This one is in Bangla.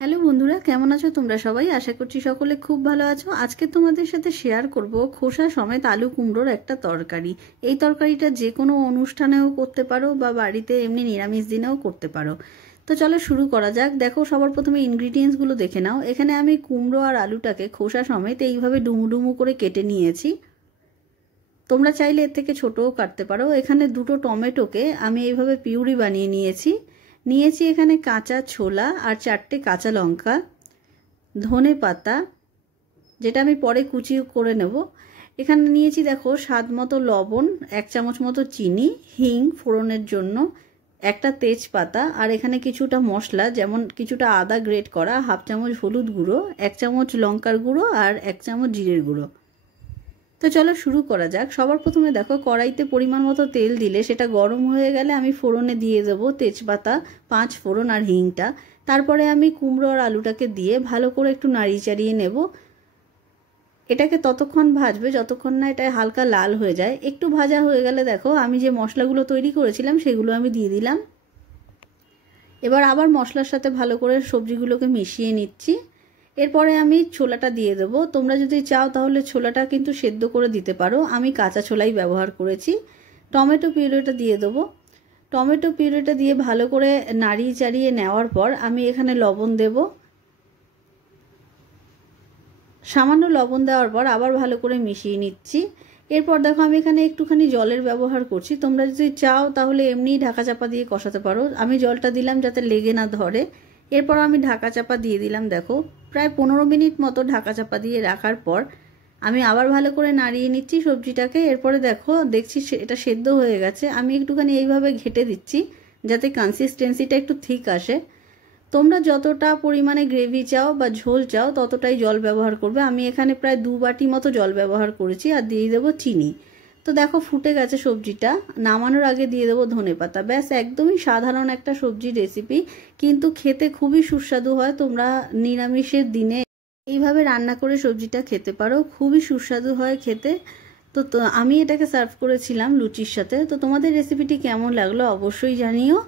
হ্যালো বন্ধুরা, কেমন আছো তোমরা সবাই? আশা করছি সকলে খুব ভালো আছো। আজকে তোমাদের সাথে শেয়ার করব খোসা সমেত আলু কুমড়োর একটা তরকারি। এই তরকারিটা যে কোনো অনুষ্ঠানেও করতে পারো বা বাড়িতে এমনি নিরামিষ দিনেও করতে পারো। তো চলো শুরু করা যাক। দেখো, সবার প্রথমে ইনগ্রিডিয়েন্টসগুলো দেখে নাও। এখানে আমি কুমড়ো আর আলুটাকে খোসা সমেত এইভাবে ডুমু ডুমু করে কেটে নিয়েছি। তোমরা চাইলে এর থেকে ছোটও কাটতে পারো। এখানে দুটো টমেটোকে আমি এইভাবে পিউরি বানিয়ে নিয়েছি এখানে কাঁচা ছোলা আর 4টে কাঁচা লঙ্কা, ধনে পাতা যেটা আমি পরে কুচি করে নেব। এখানে নিয়েছি দেখো স্বাদ মতো লবণ, 1 চামচ মতো চিনি, হিং ফোড়নের জন্য, একটা তেজপাতা, আর এখানে কিছুটা মশলা যেমন কিছুটা আদা গ্রেট করা, 1/2 চামচ হলুদ গুঁড়ো, 1 চামচ লঙ্কার গুঁড়ো আর 1 চামচ জিরের গুঁড়ো। তো চলো শুরু করা যাক। সবার প্রথমে দেখো কড়াইতে পরিমাণ মতো তেল দিলে সেটা গরম হয়ে গেলে আমি ফোড়নে দিয়ে দেবো তেজপাতা, 5 ফোড়ন আর হিংটা। তারপরে আমি কুমড়ো আর আলুটাকে দিয়ে ভালো করে একটু নাড়িয়ে চাড়িয়ে নেব। এটাকে ততক্ষণ ভাজবে যতক্ষণ না এটা হালকা লাল হয়ে যায়। একটু ভাজা হয়ে গেলে দেখো আমি যে মশলাগুলো তৈরি করেছিলাম সেগুলো আমি দিয়ে দিলাম। এবার আবার মশলার সাথে ভালো করে সবজিগুলোকে মিশিয়ে নিচ্ছি। এরপরে আমি ছোলাটা দিয়ে দেবো। তোমরা যদি চাও তাহলে ছোলাটা কিন্তু সেদ্ধ করে দিতে পারো, আমি কাঁচা ছোলাই ব্যবহার করেছি। টমেটো পিউরিটা দিয়ে দেবো। টমেটো পিউরিটা দিয়ে ভালো করে নাড়িয়ে চাড়িয়ে নেওয়ার পর আমি এখানে লবণ দেব। সামান্য লবণ দেওয়ার পর আবার ভালো করে মিশিয়ে নিচ্ছি। এরপর দেখো আমি এখানে একটুখানি জলের ব্যবহার করছি। তোমরা যদি চাও তাহলে এমনি ঢাকা চাপা দিয়ে কষাতে পারো। আমি জলটা দিলাম যাতে লেগে না ধরে। এরপর আমি ঢাকা চাপা দিয়ে দিলাম। দেখো প্রায় 15 মিনিট মতো ঢাকা চাপা দিয়ে রাখার পর আমি আবার ভালো করে নাড়িয়ে নিচ্ছি সবজিটাকে। এরপরে দেখছি এটা সেদ্ধ হয়ে গেছে। আমি একটুখানি এইভাবে ঘেটে দিচ্ছি যাতে কনসিস্টেন্সিটা একটু ঠিক আসে। তোমরা যতটা পরিমাণে গ্রেভি চাও বা ঝোল চাও ততটাই জল ব্যবহার করবে। আমি এখানে প্রায় 2 বাটি মতো জল ব্যবহার করেছি আর দিয়ে দেবো চিনি। তো দেখো ফুটে গেছে সবজিটা। নামানোর আগে দিয়ে দেবো ধনেপাতা। ব্যাস, একদমই সাধারণ একটা সবজি রেসিপি, কিন্তু খেতে খুবই সুস্বাদু হয়। তোমরা নিরামিষের দিনে এইভাবে রান্না করে সবজিটা খেতে পারো, খুবই সুস্বাদু হয় খেতে। তো আমি এটাকে সার্ভ করেছিলাম লুচির সাথে। তো তোমাদের রেসিপিটি কেমন লাগলো অবশ্যই জানিও।